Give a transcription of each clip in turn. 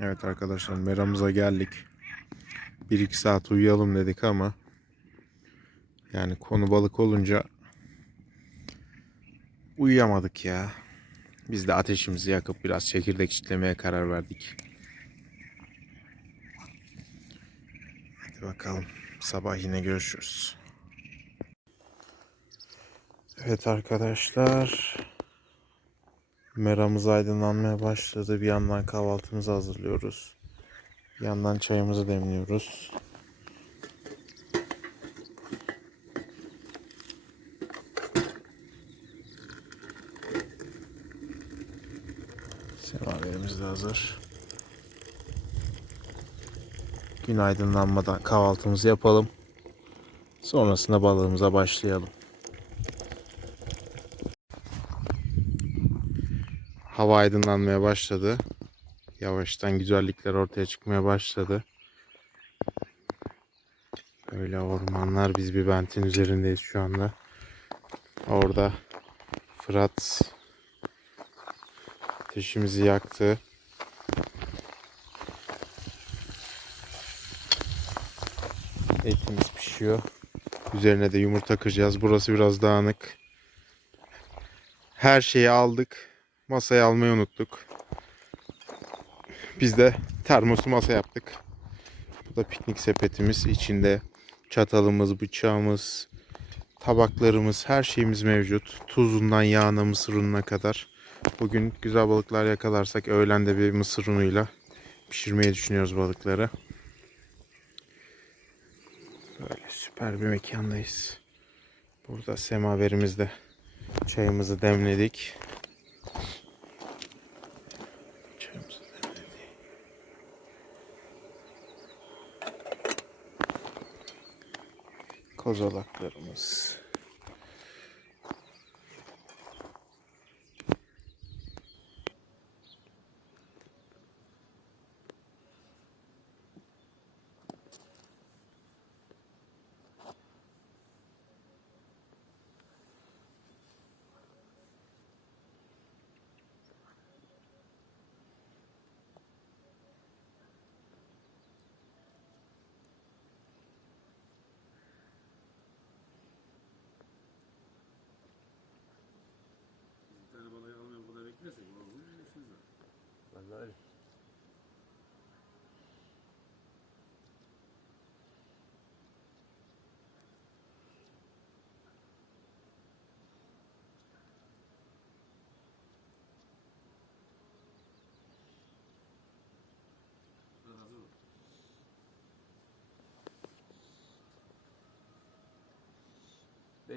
Evet arkadaşlar meramıza geldik. 1-2 saat uyuyalım dedik ama yani konu balık olunca uyuyamadık ya. Biz de ateşimizi yakıp biraz çekirdek çitlemeye karar verdik. Hadi bakalım. Sabah yine görüşürüz. Evet arkadaşlar. Meramız aydınlanmaya başladı. Bir yandan kahvaltımızı hazırlıyoruz. Bir yandan çayımızı demliyoruz. Semaverimiz de hazır. Gün aydınlanmadan kahvaltımızı yapalım. Sonrasında balığımıza başlayalım. Hava aydınlanmaya başladı. Yavaştan güzellikler ortaya çıkmaya başladı. Böyle ormanlar biz bir bentin üzerindeyiz şu anda. Orada Fırat ateşimizi yaktı. Etimiz pişiyor. Üzerine de yumurta kıracağız. Burası biraz dağınık. Her şeyi aldık. Masaya almayı unuttuk. Biz de termosu masa yaptık. Bu da piknik sepetimiz. İçinde çatalımız, bıçağımız, tabaklarımız, her şeyimiz mevcut. Tuzundan yağına, mısır ununa kadar. Bugün güzel balıklar yakalarsak öğlen de bir mısır unuyla pişirmeyi düşünüyoruz balıkları. Böyle süper bir mekandayız. Burada semaverimizde çayımızı demledik. Çayımızı demledik. Kozalaklarımız.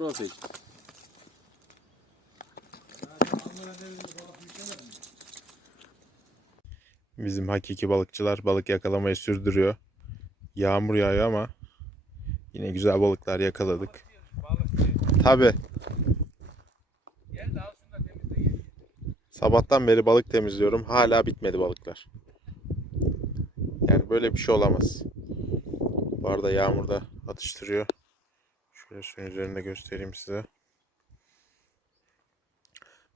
Mi? Bizim hakiki balıkçılar balık yakalamayı sürdürüyor. Yağmur yağıyor ama yine güzel balıklar yakaladık. Tabi. Sabahtan beri balık temizliyorum. Hala bitmedi balıklar. Yani böyle bir şey olamaz. Bu arada yağmur da atıştırıyor. Şöyle suyun üzerinde göstereyim size.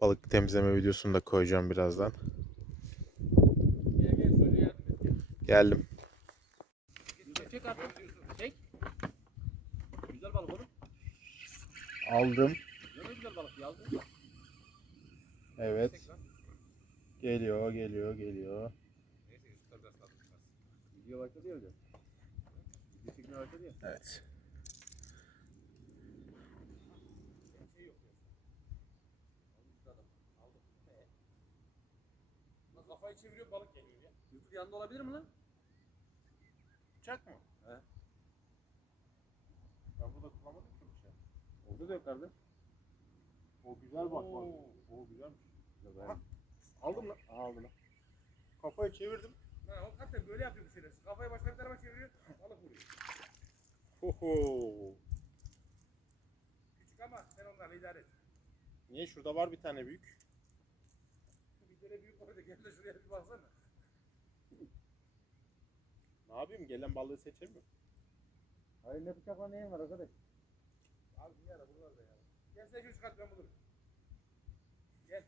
Balık temizleme videosunu da koyacağım birazdan. Geldim. Gel. Çek artık. Çek. Güzel balık oğlum. Aldım. Ne güzel balık ya. aldın. Evet. Geliyor, geliyor, geliyor. Neyse. Video başladı ya öyle. Video başladı ya. Evet. Şey yok ya. Aldım adam. Aldım. Ee? Lan kafayı çeviriyor balık geliyor ya. Yusuf yanında olabilir mi lan? Bıçak mı? He. Ben burada kullanmadım ki bıçağı. Orada da yok kardeş. O güzel bak bak. Oo. O güzelmiş. Aldım lan. aldı lan. Kafayı çevirdim. Lan o zaten böyle yapıyor bir şeyler. Kafayı başka bir tarafa çeviriyor. Balık vuruyor. Oho. Küçük ama sen onlarla idare et. Niye? Şurada var bir tane büyük. Tane büyük koydu. Gel de şuraya bir baksana. Ne yapayım? Gelen balığı seçemiyorum. Hayır ne bıçakla neyin var arkadaş? Abi bir ara buralarda ya. Gel sen şu çıkart ben bulurum. Gel.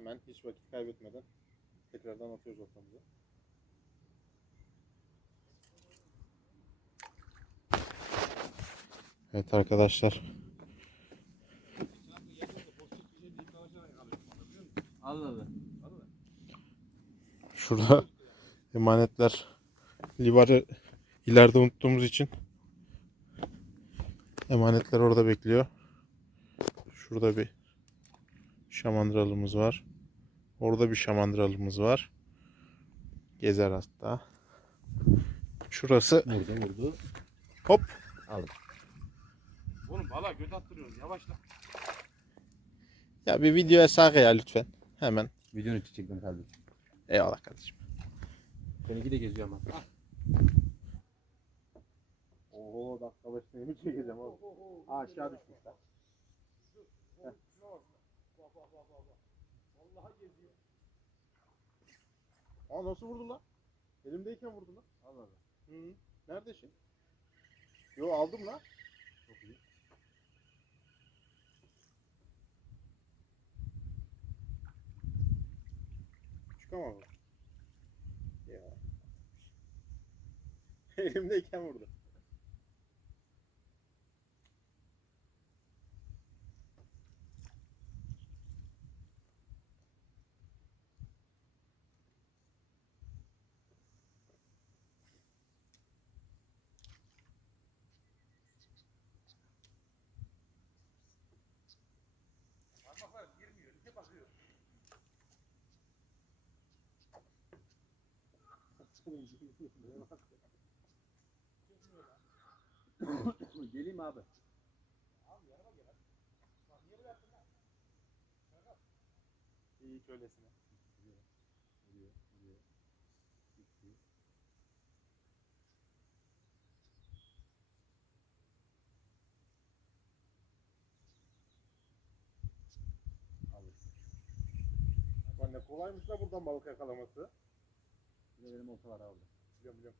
Hemen hiç vakit kaybetmeden tekrardan atıyoruz ortamıza. Evet arkadaşlar. Şurada emanetler livarı ileride unuttuğumuz için emanetler orada bekliyor. Şurada bir şamandıralımız var. Orada bir şamandıralımız var. Gezer hatta. Şurası Vurdu vurdu. hop Al. Oğlum valla göt attırıyoruz. Yavaşla. ya bir videoya sağ ya lütfen. Hemen. Videonu çektim kardeşim. Eyvallah kardeşim. Seninki de geziyor ama. Oo dakika başına mı çekeceğim oğlum? Aşağı düşmüşler. Şuna bak. Bak bak bak bak. bak. Vallahi geziyor. Aa nasıl vurdu lan? Elimdeyken vurdu lan. Allah Allah. Hı. Nerede şey? Yo aldım lan. Çok iyi. Küçük ama bu. Ya. Elimdeyken vurdu. Geleyim abi. İyi öylesine. Vuruyor, vuruyor. Gitti. Alır. Lan ne kolaymış da buradan balık yakalaması. Bir de benim olta var abi. Biliyorum biliyorum.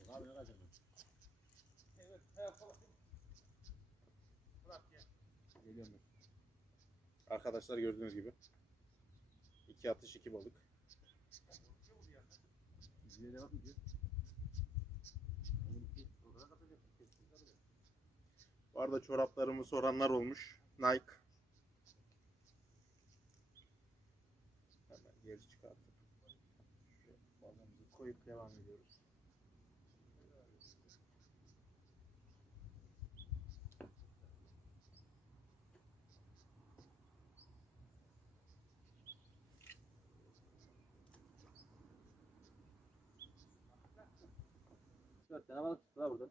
Yok abi ne kaçırma. Evet. Ayak falan. Bırak gel. Geliyorum ben. Arkadaşlar gördüğünüz gibi. iki atış iki balık. Katacak. Kesin katacak. Bu arada çoraplarımı soranlar olmuş. Nike. Hemen geri balığımızı koyup devam ediyoruz. Dört tane balık tuttu ha buradan.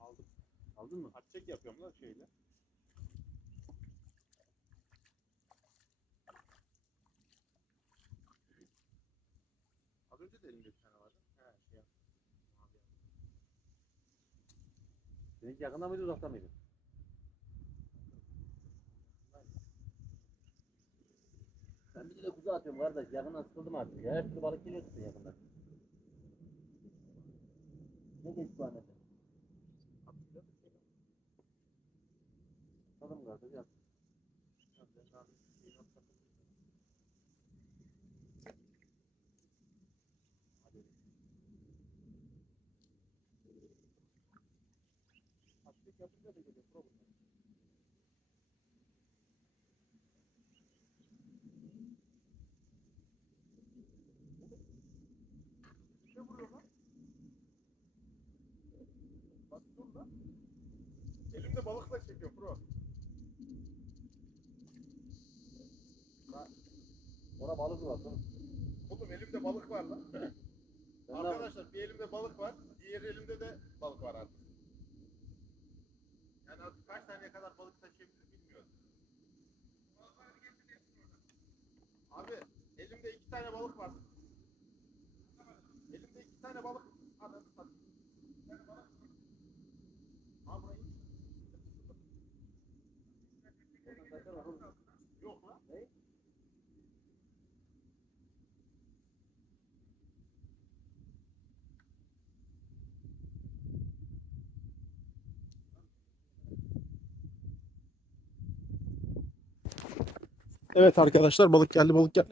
Aldım. Aldın mı? Atçek yapıyorum lan şeyle. Önce de elimde bir tane vardı. He şey yaptım. Mavi yaptım. Seninki yakında mıydı uzakta mıydı? Ben bir de kuzu atıyorum kardeş. Yakından sıkıldım artık. ya. Her türlü balık geliyor tutun yakından. Ne geçti bu annesi? Tadım kardeş yap. Atçek yapınca da geliyor problem. Ne vuruyor lan? Bak dur lan. Elimde balıkla çekiyor bro. Ona balık mı var? lan? Oğlum elimde balık var lan. Arkadaşlar bir elimde balık var. Diğer elimde de balık var artık. Taneye kadar balık taşıyabilir bilmiyorum. Abi elimde iki tane balık var. Elimde iki tane balık. İki tane balık. Al burayı. Oradan kaçar var Evet arkadaşlar balık geldi balık geldi.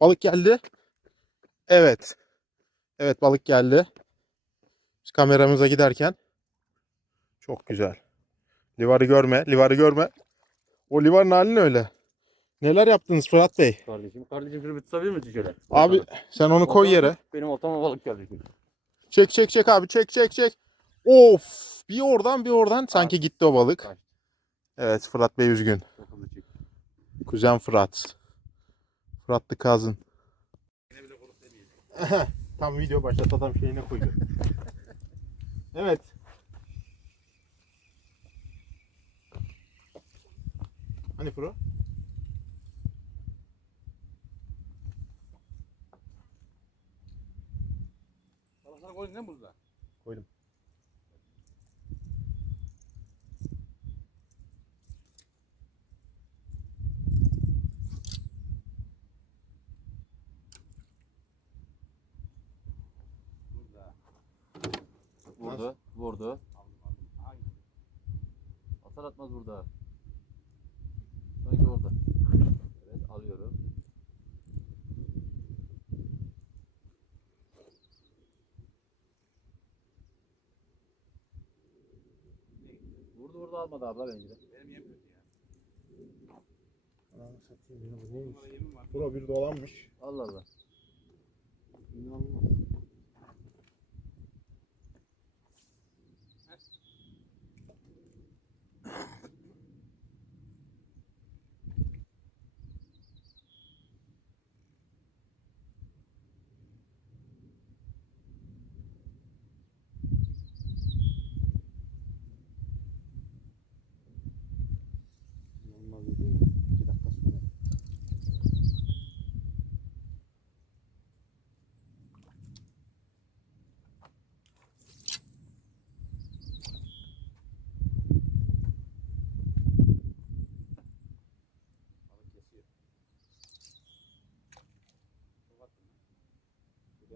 Balık geldi. Evet. Evet balık geldi. Biz kameramıza giderken. Çok güzel. Livarı görme. Livarı görme. O livarın hali ne öyle? Neler yaptınız Fırat Bey? Kardeşim, kardeşim şunu bir tutabilir misin şöyle? Abi sen onu koy yere. Benim oltama balık geldi şimdi. Çek çek çek abi çek çek çek. Of bir oradan bir oradan sanki gitti o balık. Kaçtı. Evet Fırat Bey üzgün. Kuzen Fırat. Fıratlı kazın. Tam video başlat adam şeyine koydu. evet. Hani Fırat? Balıklar koydun değil mi buzda? Koydum. Buzda. Vurdu, vurdu. Atar atmaz burada. Sanki orada. Evet, alıyorum. Vurdu vurdu almadı abla bence de. Benim yem kötü ya. Ananı satayım beni bu neymiş? Bro bir dolanmış. Allah Allah. İnanılmaz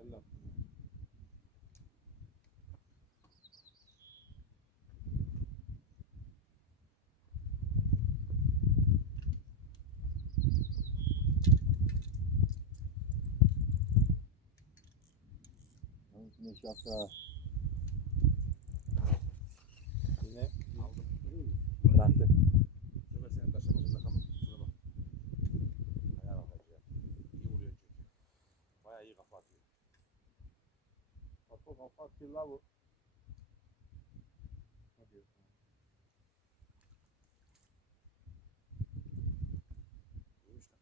وسلم Şimdi şapka Diyorsun? Vurmuş lan.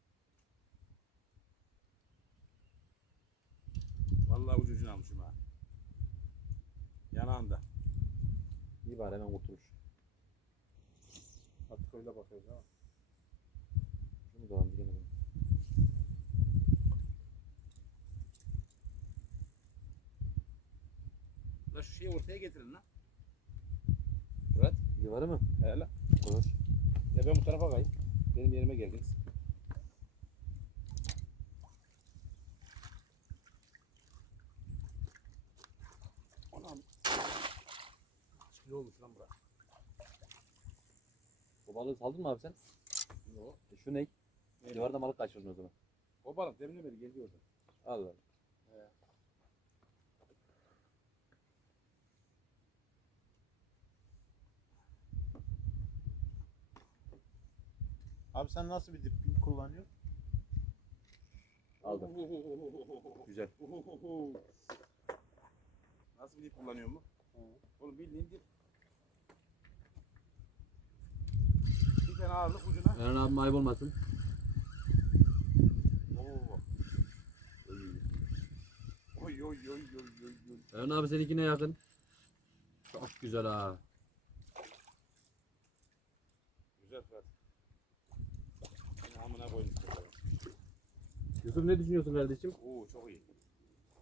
Vallahi ucu ucuna almışım ha. Yanağında. İyi bari hemen kurtulmuş. Artık öyle bakıyoruz ha. Şunu dolandı gene. bunu. La şu şeyi ortaya getirin lan. Livarı mı? He la. Olur. Ya ben bu tarafa kayayım. Benim yerime geldiniz. Anam. Kilo olmuş lan bura? O balığı saldın mı abi sen? Yok. E şu ne? Livarda balık kaçırdın o zaman. O balık deminden beri geliyor orada. Allah Allah. Abi sen nasıl bir dip kullanıyorsun? Aldım. Güzel. Nasıl bir dip kullanıyorum bu? Oğlum bildiğin dip. Bir tane ağırlık ucuna. Eren abim ayıp olmasın. Oo. Oy oy oy oy oy oy. Eren abi seninkine yakın. Çok güzel ha. Güzel Fırat. Yine amına koyduk. Yusuf ne düşünüyorsun kardeşim? Oo çok iyi.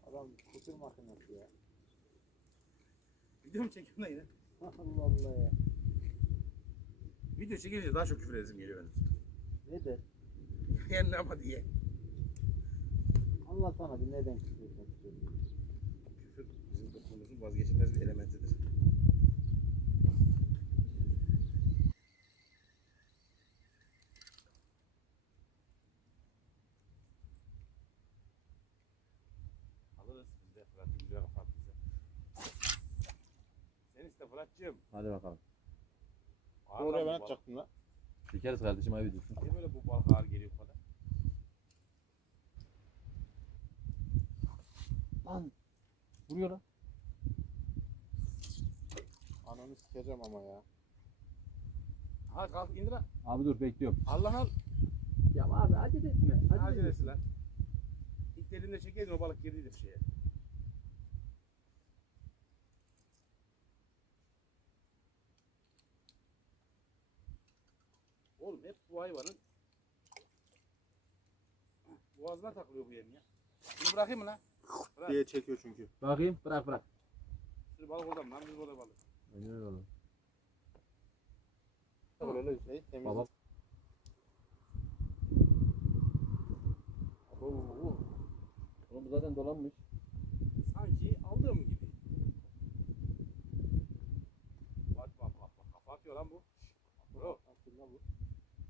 Adam kusur makinesi ya. Video mu çekiyorsun lan yine? Allah Allah ya. Video çekince daha çok küfür edesim geliyor benim. Ne de? Yani ama diye. Anlatsana bir neden küfür etmek istiyorsun? Küfür bizim toplumumuzun vazgeçilmez bir elementidir. Alırız biz de Fırat güzel bize. Sen iste Fırat'cığım. Hadi bakalım. Ağır Oraya ben atacaktım lan. Çekeriz kardeşim ayıp ediyorsun. Niye böyle bu balık ağır geliyor bu kadar? Lan. Vuruyor lan. Ananı sikeceğim ama ya. Ha kalk indir lan. Abi dur bekliyorum. Allah al. Ya abi acele etme. Ne acelesi lan? İlk elinde çekeydin o balık girdiydi bir şeye. Oğlum hep bu hayvanın boğazına takılıyor bu yerin ya. Bunu bırakayım mı lan? Bırak. Diye çekiyor çünkü. Bakayım bırak bırak. Şimdi balık orada mı lan? Biz orada balık. Aynen öyle oğlum. Böyle şey temiz. Baba. Oğlum bu zaten dolanmış. sanki aldığım gibi. Bak bak bak bak kafa atıyor lan bu. Bro,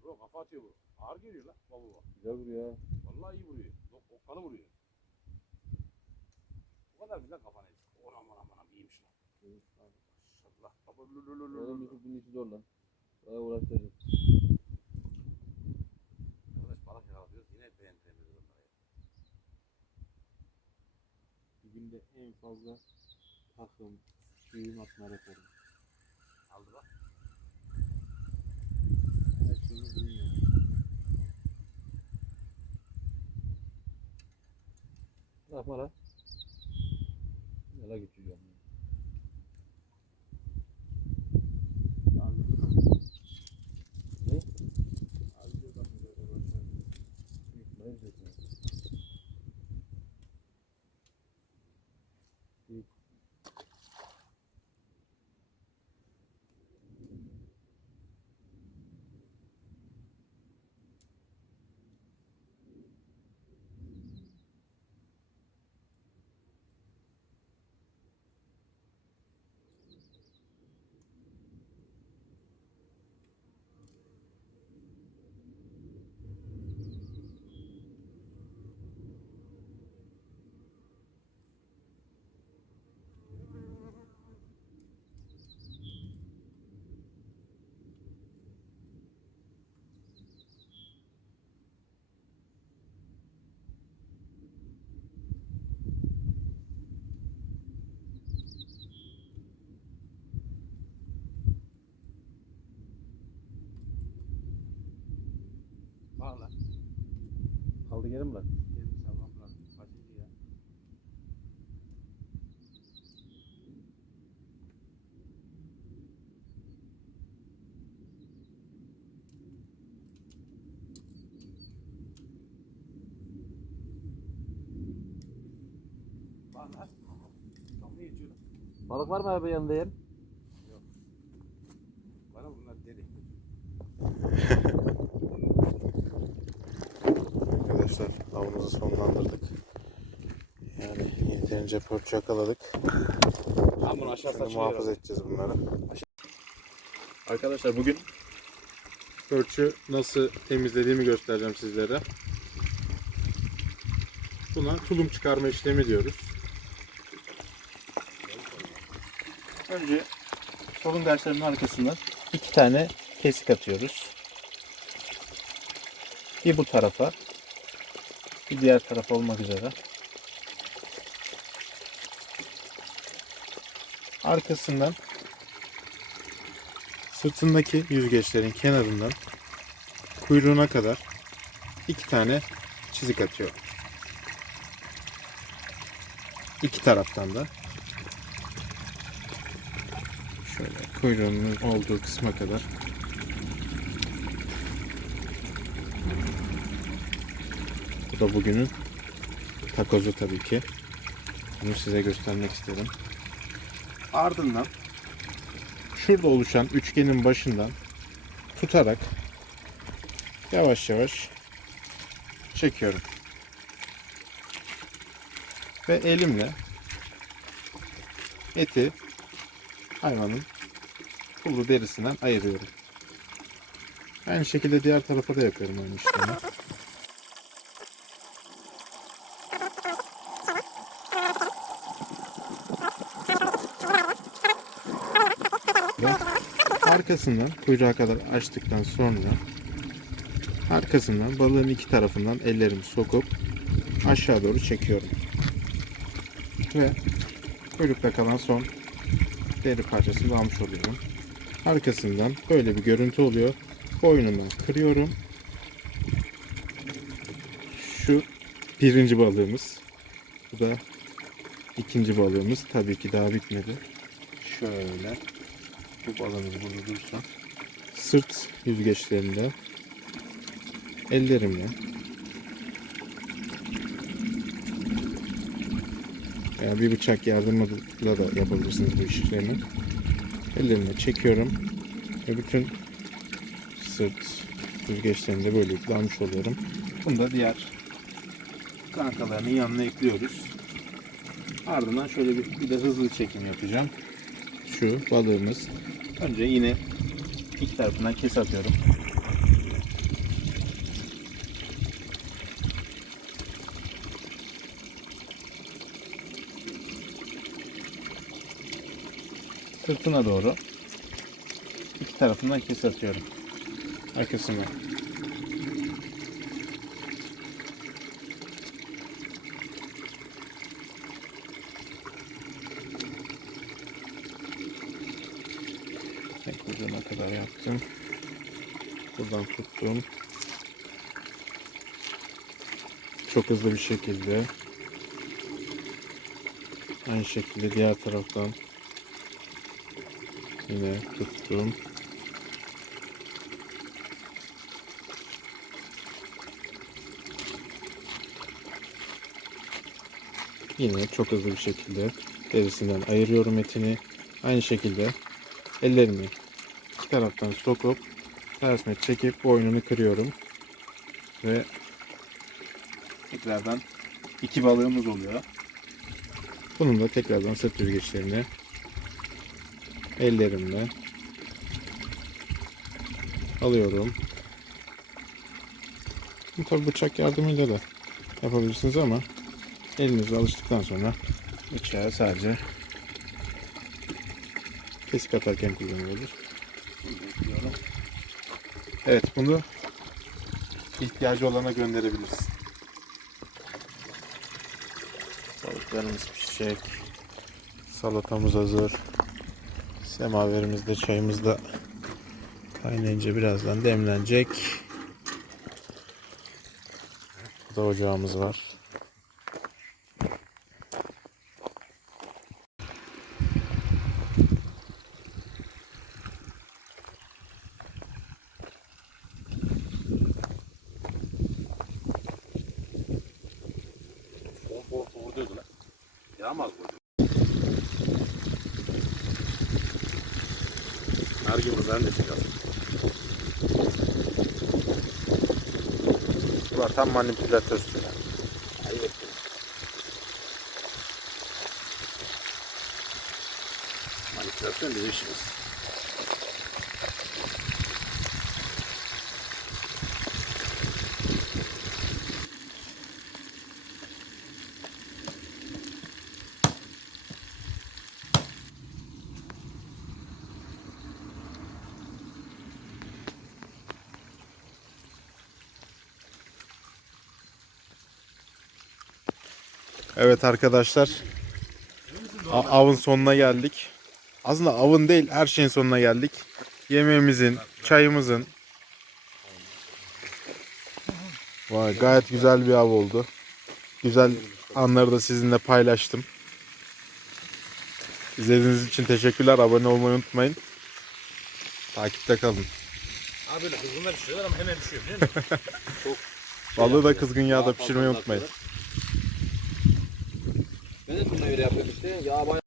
bro kafa atıyor bu. Ağır geliyor lan. Baba bak. Güzel vuruyor. Vallahi iyi vuruyor. Yok, okkalı vuruyor. Bu kadar güzel kafana. Ona aman aman aman iyiymiş lan. Maşallah. Baba lü lü lü lü Oğlum. Yusuf bunun işi zor lan. Baya uğraştıracak. Arkadaş balık yakalıyoruz. Yine beğen beğeniyoruz onlara ya. Bir günde en fazla takım, düğüm atma rekoru. Aldı bak. Her şeyini bilmiyorum. Yapma lan. Yala geçiyor. Ne? Ne diyeceksin? Bak lan. Kaldı geri mi lan? Gelmiş Allah'ım lan. Kaçıncı ya? Lan. Balık var mı abi yanında yer? Yeterince pörç yakaladık. Tamam bunu aşağı Şimdi muhafaza edeceğiz bunları. Arkadaşlar bugün Pörçü nasıl temizlediğimi göstereceğim sizlere. Buna tulum çıkarma işlemi diyoruz. Önce solun derslerinin arkasından iki tane kesik atıyoruz. Bir bu tarafa, bir diğer tarafa olmak üzere. Arkasından sırtındaki yüzgeçlerin kenarından kuyruğuna kadar iki tane çizik atıyor. İki taraftan da. Şöyle kuyruğunun olduğu kısma kadar. Bu da bugünün takozu tabii ki. Bunu size göstermek istedim. Ardından şurada oluşan üçgenin başından tutarak yavaş yavaş çekiyorum. Ve elimle eti hayvanın pullu derisinden ayırıyorum. Aynı şekilde diğer tarafa da yapıyorum aynı işlemi. Ve arkasından kuyruğa kadar açtıktan sonra arkasından balığın iki tarafından ellerimi sokup aşağı doğru çekiyorum. Ve kuyrukta kalan son deri parçasını almış oluyorum. Arkasından böyle bir görüntü oluyor. Boynundan kırıyorum. Şu birinci balığımız. Bu da ikinci balığımız. Tabii ki daha bitmedi. Şöyle. Bu balığımız burada dursun. Sırt yüzgeçlerinde ellerimle veya bir bıçak yardımıyla da yapabilirsiniz bu işlemi. Ellerimle çekiyorum ve bütün sırt yüzgeçlerini de böylelikle almış oluyorum. Bunu da diğer kankalarının yanına ekliyoruz. Ardından şöyle bir, bir de hızlı çekim yapacağım. Şu balığımız. Önce yine iki tarafından kes atıyorum. Sırtına doğru iki tarafından kes atıyorum. Arkasına. Tek ucuna kadar yaptım. Buradan tuttum. Çok hızlı bir şekilde. Aynı şekilde diğer taraftan yine tuttum. Yine çok hızlı bir şekilde derisinden ayırıyorum etini. Aynı şekilde ellerimi iki taraftan sokup tersine çekip boynunu kırıyorum. Ve tekrardan iki balığımız oluyor. Bunun da tekrardan sırt yüzgeçlerini ellerimle alıyorum. Bu tabi bıçak yardımıyla da yapabilirsiniz ama elinizle alıştıktan sonra bıçağı sadece kesik atarken kullanıyoruz. Evet bunu ihtiyacı olana gönderebiliriz. Balıklarımız pişecek. Salatamız hazır. Semaverimiz de çayımız da kaynayınca birazdan demlenecek. Burada ocağımız var. O korku vuruyordu lan. Yağmaz bu. Her gibi ben de çıkar. Tam manipülatör süre. Manipülasyon bizim işimiz. Evet arkadaşlar. Avın sonuna geldik. Aslında avın değil her şeyin sonuna geldik. Yemeğimizin, çayımızın. Vay gayet güzel bir av oldu. Güzel anları da sizinle paylaştım. İzlediğiniz için teşekkürler. Abone olmayı unutmayın. Takipte kalın. Abi böyle kızgınlar pişiriyorlar ama hemen pişiyor biliyor musun? Balığı da kızgın yağda pişirmeyi unutmayın. Yağ bayağı